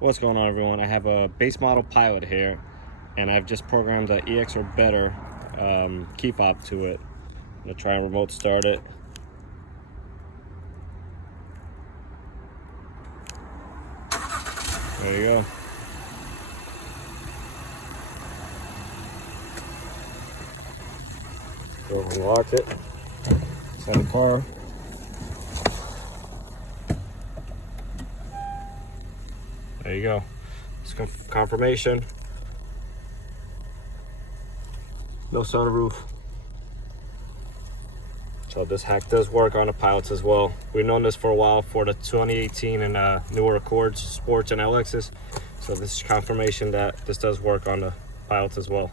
What's going on, everyone? I have a base model Pilot here, and I've just programmed the EX or better key fob to it. I'm gonna try and remote start it. There you go. Go and lock it. Inside the car. There you go. It's confirmation. No sunroof. So this hack does work on the Pilots as well. We've known this for a while for the 2018 and newer Accords, Sports, and LXs. So this is confirmation that this does work on the Pilots as well.